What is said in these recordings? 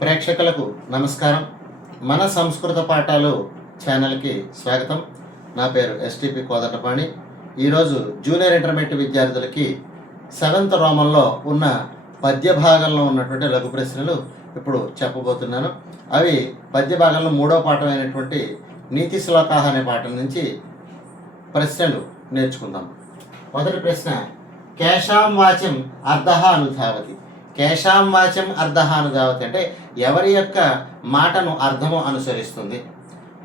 ప్రేక్షకులకు నమస్కారం. మన సంస్కృత పాఠాలు ఛానల్కి స్వాగతం. నా పేరు ఎస్టిపి కోదటపాణి. ఈరోజు జూనియర్ ఇంటర్మీడియట్ విద్యార్థులకి 7th రోమంలో ఉన్న పద్య భాగంలో ఉన్నటువంటి లఘు ప్రశ్నలు ఇప్పుడు చెప్పబోతున్నాను. అవి పద్య భాగంలో 3వ పాఠం అయినటువంటి నీతి శ్లోకాహ అనే పాఠం నుంచి ప్రశ్నలు నేర్చుకుందాం. మొదటి ప్రశ్న, కేషాం వాచ్యం అర్ధః అనుధావతి. కేషాం వాచ్యం అర్ధః అనుధావతి అంటే ఎవరి యొక్క మాటను అర్థము అనుసరిస్తుంది.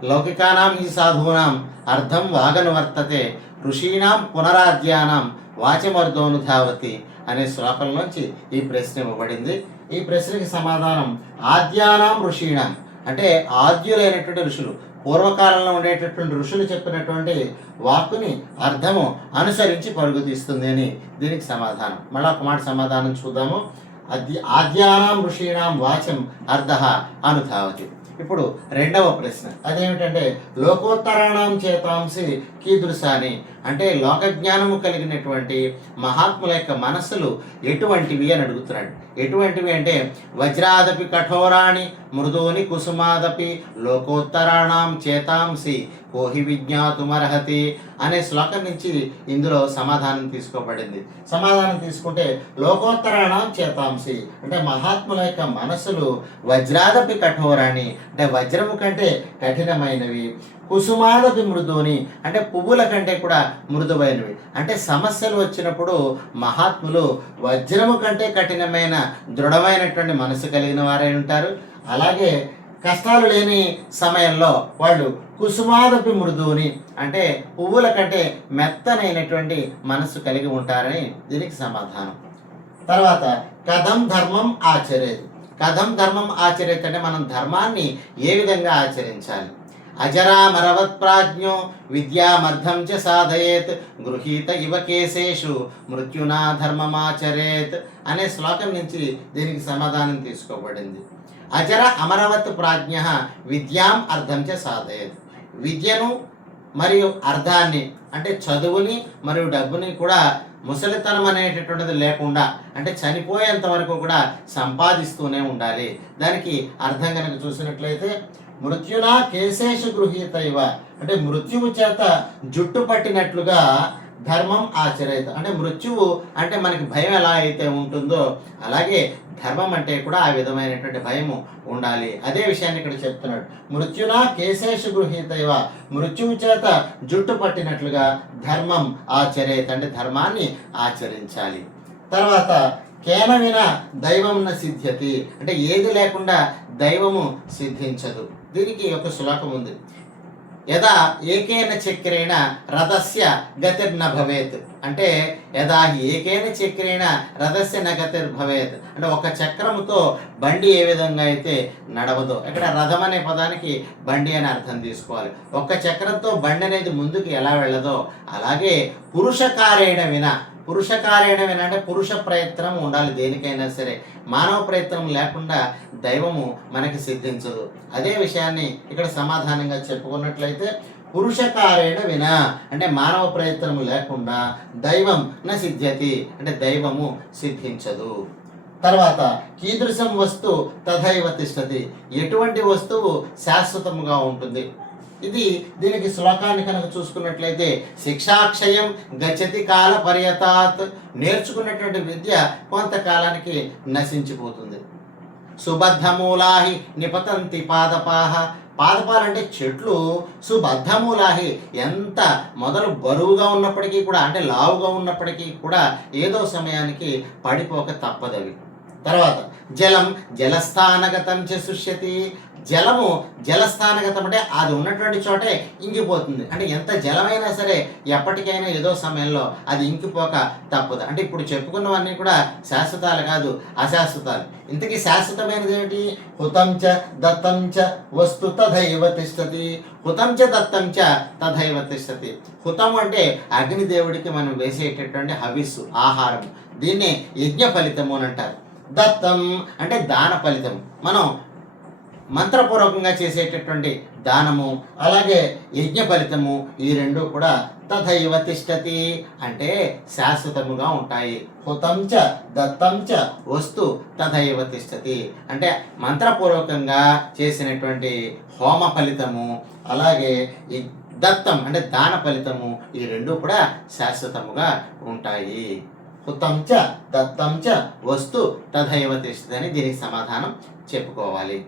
లౌకికానాం హి సాధూనాం అర్థం వాగనువర్తతే ఋషీణాం పునరాద్యానాం వాచమర్ధోనుధావతి అనే శ్లోకంలోంచి ఈ ప్రశ్న ఇవ్వబడింది. ఈ ప్రశ్నకి సమాధానం ఆద్యానాం ఋషీణాం అంటే ఆద్యులైనటువంటి ఋషులు, పూర్వకాలంలో ఉండేటటువంటి ఋషులు చెప్పినటువంటి వాక్కుని అర్థము అనుసరించి పరుగు తీస్తుంది అని దీనికి సమాధానం. మళ్ళీ ఒక మాట సమాధానం చూద్దాము. ఆద్యానాం ఋషీణాం వాచం అర్ధః అనుధావతి. ఇప్పుడు రెండవ ప్రశ్న అదేమిటంటే లోకోత్తరాణం చేతాంసి కీదృశాని అంటే లోకజ్ఞానము కలిగినటువంటి మహాత్ముల యొక్క మనస్సులు ఎటువంటివి అని అడుగుతున్నాడు. ఎటువంటివి అంటే వజ్రాదపి కఠోరాణి మృదూని కుసుమాదపి లోకోత్తరాణం చేతాంసి కోహి విజ్ఞాతుమర్హతి అనే శ్లోకం నుంచి ఇందులో సమాధానం తీసుకోబడింది. సమాధానం తీసుకుంటే లోకోత్తరాణం చేతాంసి అంటే మహాత్ముల యొక్క మనస్సులు వజ్రాదపి కఠోరాణి అంటే వజ్రము కంటే కఠినమైనవి, కుసుమాదపి మృదుని అంటే పువ్వుల కంటే కూడా మృదువైనవి. అంటే సమస్యలు వచ్చినప్పుడు మహాత్ములు వజ్రము కంటే కఠినమైన దృఢమైనటువంటి మనసు కలిగిన వారై ఉంటారు. అలాగే కష్టాలు లేని సమయంలో వాళ్ళు కుసుమాదపి మృదువుని అంటే పువ్వుల కంటే మెత్తనైనటువంటి మనస్సు కలిగి ఉంటారని దీనికి సమాధానం. తర్వాత కథం ధర్మం ఆచరేత్. కథం ధర్మం ఆచరేత్ అంటే మనం ధర్మాన్ని ఏ విధంగా ఆచరించాలి. అజరామరవత్ ప్రాజ్ఞో విద్యామర్థం చ సాధయేత్ గృహీత ఇవ కేశేషు మృత్యునా ధర్మమాచరేత్ అనే శ్లోకం నుంచి దీనికి సమాధానం తీసుకోబడింది. అజర అమరవత్ ప్రాజ్ఞ విద్యాం అర్థం చ సాధయేత్. విద్యను మరియు అర్థాన్ని అంటే చదువుని మరియు డబ్బుని కూడా ముసలితనం అనేటటువంటిది లేకుండా అంటే చనిపోయేంత వరకు కూడా సంపాదిస్తూనే ఉండాలి. దానికి అర్థం కనుక చూసినట్లయితే మృత్యునా కేశేషు గృహీత ఇవ అంటే మృత్యువు చేత జుట్టు పట్టినట్లుగా ధర్మం ఆచరేత అంటే మృత్యువు అంటే మనకి భయం ఎలా అయితే ఉంటుందో అలాగే ధర్మం అంటే కూడా ఆ విధమైనటువంటి భయము ఉండాలి. అదే విషయాన్ని ఇక్కడ చెప్తున్నాడు. మృత్యునా కేశేషు గృహీత ఇవ మృత్యువు చేత జుట్టు పట్టినట్లుగా ధర్మం ఆచరేత అంటే ధర్మాన్ని ఆచరించాలి. తర్వాత కేన విన దైవం న సిద్ధ్యతి అంటే ఏది లేకుండా దైవము సిద్ధించదు. దీనికి ఒక శ్లోకం ఉంది. యదా ఏకేన చక్రేణ రథస్య గతిర్న భవేత్ అంటే యదా ఏకేన చక్రేణ రథస్య న గతిర్భవేత్ అంటే ఒక చక్రముతో బండి ఏ విధంగా అయితే నడవదో, ఇక్కడ రథం అనే పదానికి బండి అని అర్థం తీసుకోవాలి. ఒక్క చక్రంతో బండి అనేది ముందుకు ఎలా వెళ్ళదో అలాగే పురుషకారేణ విన అంటే పురుష ప్రయత్నం ఉండాలి. దేనికైనా సరే మానవ ప్రయత్నం లేకుండా దైవము మనకి సిద్ధించదు. అదే విషయాన్ని ఇక్కడ సమాధానంగా చెప్పుకున్నట్లయితే పురుషకారేణ విన అంటే మానవ ప్రయత్నం లేకుండా దైవం న సిద్ధ్యతి అంటే దైవము సిద్ధించదు. తర్వాత కీదృశం వస్తు తథైవ తిష్టతి ఎటువంటి వస్తువు శాశ్వతముగా ఉంటుంది. ఇది దీనికి శ్లోకాన్ని కనుక చూసుకున్నట్లయితే శిక్షాక్షయం గచ్చతి కాల పర్యతాత్ నేర్చుకున్నటువంటి విద్య కొంతకాలానికి నశించిపోతుంది. సుబద్ధమూలాహి నిపతంతి పాదపాహ పాదపాలంటే చెట్లు. సుబద్ధమూలాహి ఎంత మొదలు బరువుగా ఉన్నప్పటికీ కూడా అంటే లావుగా ఉన్నప్పటికీ కూడా ఏదో సమయానికి పడిపోక తప్పదవి. తర్వాత జలం జలస్థానగతం చ శుష్యతి జలము జలస్థానగతం అంటే అది ఉన్నటువంటి చోటే ఇంకిపోతుంది. అంటే ఎంత జలమైనా సరే ఎప్పటికైనా ఏదో సమయంలో అది ఇంకిపోక తప్పదు. అంటే ఇప్పుడు చెప్పుకున్నవన్నీ కూడా శాశ్వతాలు కాదు, అశాశ్వతాలు. ఇంతకీ శాశ్వతమైనది ఏమిటి? హుతం చ దత్తం చ వస్తు తథైవ తిష్టతి. హుతం చ దత్తం చ తథైవ తిష్టతి. హుతం అంటే అగ్నిదేవుడికి మనం వేసేటటువంటి హవిస్సు ఆహారం, దీన్నే యజ్ఞ ఫలితము అని అంటారు. దత్తం అంటే దాన ఫలితం. మనం మంత్రపూర్వకంగా చేసేటటువంటి దానము అలాగే యజ్ఞ ఫలితము ఈ రెండు కూడా తథైవ తిష్టతి అంటే శాశ్వతముగా ఉంటాయి. హుతం చ దత్తం చ వస్తు తథైవ తిష్టతి అంటే మంత్రపూర్వకంగా చేసినటువంటి హోమ ఫలితము అలాగే ఈ దత్తం అంటే దాన ఫలితము ఈ రెండు కూడా శాశ్వతముగా ఉంటాయి. హుతం చ దత్తం చ వస్తు తథైవ తిష్టతి అని దీనికి సమాధానం చెప్పుకోవాలి.